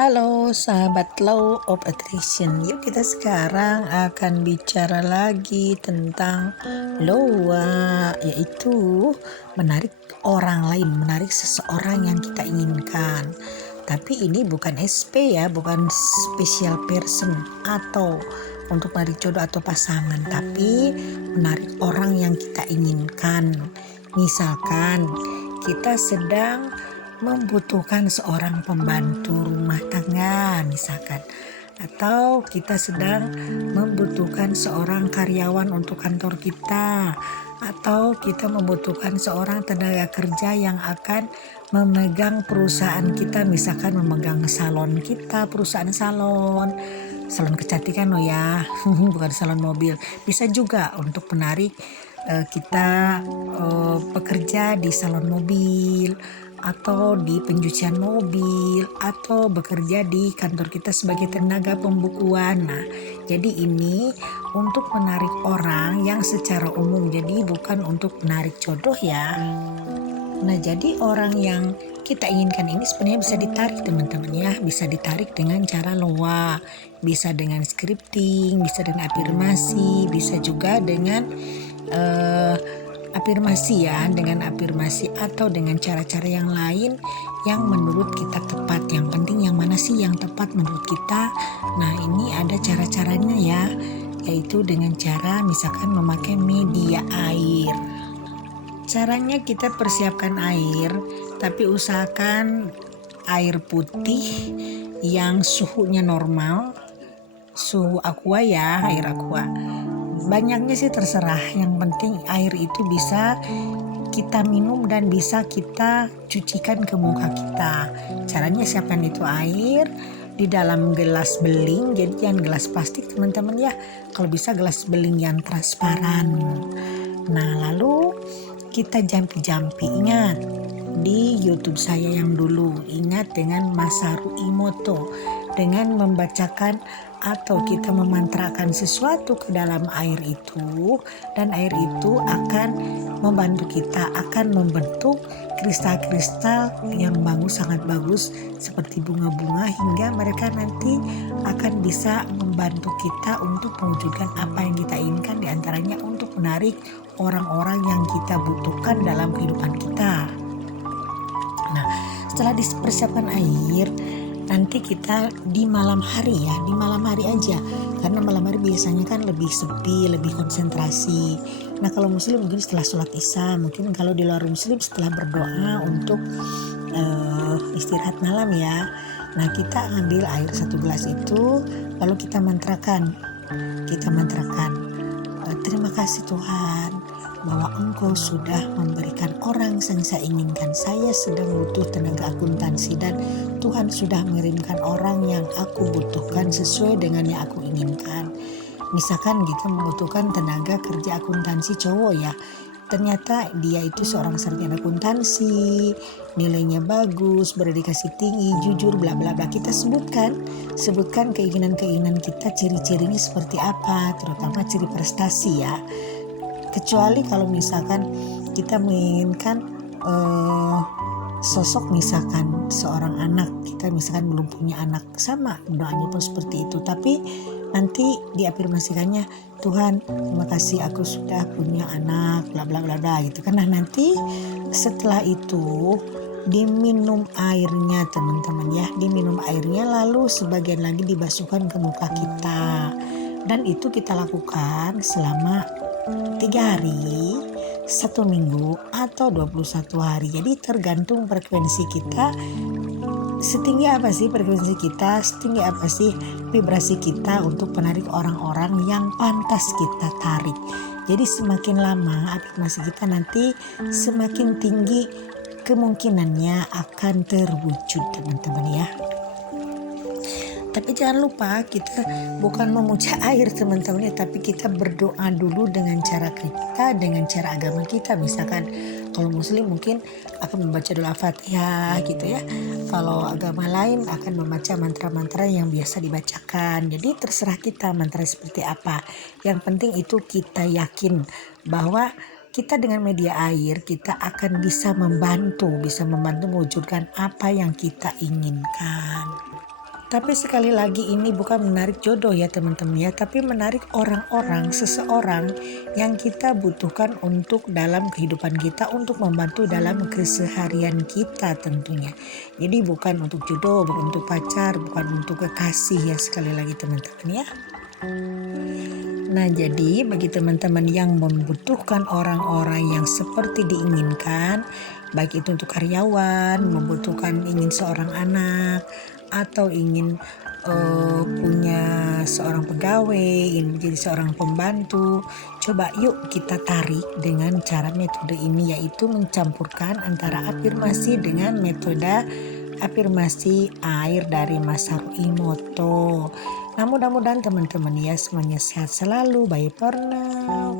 Halo sahabat Law of Attraction. Yuk kita sekarang akan bicara lagi tentang Loa, yaitu menarik orang lain, menarik seseorang yang kita inginkan. Tapi ini bukan SP ya, bukan special person atau untuk menarik jodoh atau pasangan, tapi menarik orang yang kita inginkan. Misalkan kita sedang membutuhkan seorang pembantu rumah tangga misalkan, atau kita sedang membutuhkan seorang karyawan untuk kantor kita, atau kita membutuhkan seorang tenaga kerja yang akan memegang perusahaan kita, misalkan memegang salon kita, perusahaan salon kecantikan loh ya bukan salon mobil. Bisa juga untuk menarik kita bekerja di salon mobil, atau di pencucian mobil, atau bekerja di kantor kita sebagai tenaga pembukuan. Nah, jadi ini untuk menarik orang yang secara umum, jadi bukan untuk menarik jodoh ya. Nah, jadi orang yang kita inginkan ini sebenarnya bisa ditarik teman-teman ya, bisa ditarik dengan cara loa, bisa dengan scripting, bisa dengan afirmasi, bisa juga dengan afirmasi ya, dengan afirmasi atau dengan cara-cara yang lain yang menurut kita tepat. Yang penting yang mana sih yang tepat menurut kita. Nah, ini ada cara-caranya ya, yaitu dengan cara misalkan memakai media air. Caranya kita persiapkan air, tapi usahakan air putih yang suhunya normal, suhu aqua ya, air aqua. Banyaknya sih terserah, yang penting air itu bisa kita minum dan bisa kita cucikan ke muka kita. Caranya siapkan itu air di dalam gelas beling, jadi jangan gelas plastik teman-teman ya, kalau bisa gelas beling yang transparan. Nah, lalu kita jampi-jampi. Ingat di YouTube saya yang dulu, ingat dengan Masaru Emoto, dengan membacakan atau kita memantrakan sesuatu ke dalam air itu, dan air itu akan membantu kita, akan membentuk kristal-kristal yang bagus, sangat bagus seperti bunga-bunga, hingga mereka nanti akan bisa membantu kita untuk mewujudkan apa yang kita inginkan, diantaranya untuk menarik orang-orang yang kita butuhkan dalam kehidupan kita. Nah, setelah dipersiapkan air, nanti kita di malam hari ya, di malam hari aja, karena malam hari biasanya kan lebih sepi, lebih konsentrasi. Nah, kalau muslim mungkin setelah sholat isya, mungkin kalau di luar muslim setelah berdoa untuk istirahat malam ya. Nah, kita ambil air 1 gelas itu, lalu kita mantrakan, terima kasih Tuhan bahwa Engkau sudah memberikan orang yang saya inginkan. Saya sedang butuh tenaga akuntansi dan Tuhan sudah mengirimkan orang yang aku butuhkan sesuai dengan yang aku inginkan. Misalkan kita membutuhkan tenaga kerja akuntansi cowok ya, ternyata dia itu seorang sarjana akuntansi, nilainya bagus, berdedikasi tinggi, jujur, bla bla bla. Kita sebutkan keinginan kita, ciri-cirinya seperti apa, terutama ciri prestasi ya. Kecuali kalau misalkan kita menginginkan sosok, misalkan seorang anak, kita misalkan belum punya anak, sama doanya pun seperti itu, tapi nanti diafirmasikannya, Tuhan terima kasih aku sudah punya anak, bla bla bla bla gitu kan. Nah, nanti setelah itu diminum airnya teman-teman ya, diminum airnya, lalu sebagian lagi dibasuhkan ke muka kita, dan itu kita lakukan selama 3 hari, 1 minggu, atau 21 hari. Jadi tergantung frekuensi kita, setinggi apa sih frekuensi kita, setinggi apa sih vibrasi kita untuk menarik orang-orang yang pantas kita tarik. Jadi semakin lama afirmasi kita nanti semakin tinggi kemungkinannya akan terwujud teman-teman ya. Tapi jangan lupa kita bukan memuja air teman-teman ya, tapi kita berdoa dulu dengan cara kita, dengan cara agama kita. Misalkan kalau muslim mungkin akan membaca doa Fatihah gitu ya. Kalau agama lain akan membaca mantra-mantra yang biasa dibacakan. Jadi terserah kita mantra seperti apa. Yang penting itu kita yakin bahwa kita dengan media air kita akan bisa membantu mewujudkan apa yang kita inginkan. Tapi sekali lagi ini bukan menarik jodoh ya teman-teman ya, tapi menarik orang-orang, seseorang yang kita butuhkan untuk dalam kehidupan kita, untuk membantu dalam keseharian kita tentunya. Jadi bukan untuk jodoh, bukan untuk pacar, bukan untuk kekasih ya, sekali lagi teman-teman ya. Nah, jadi bagi teman-teman yang membutuhkan orang-orang yang seperti diinginkan, baik itu untuk karyawan, membutuhkan ingin seorang anak, atau ingin punya seorang pegawai, ingin menjadi seorang pembantu, coba yuk kita tarik dengan cara metode ini, yaitu mencampurkan antara afirmasi dengan metode afirmasi air dari Masaru Emoto. Nah, mudah-mudahan teman-teman ya semuanya sehat selalu. Bye for now.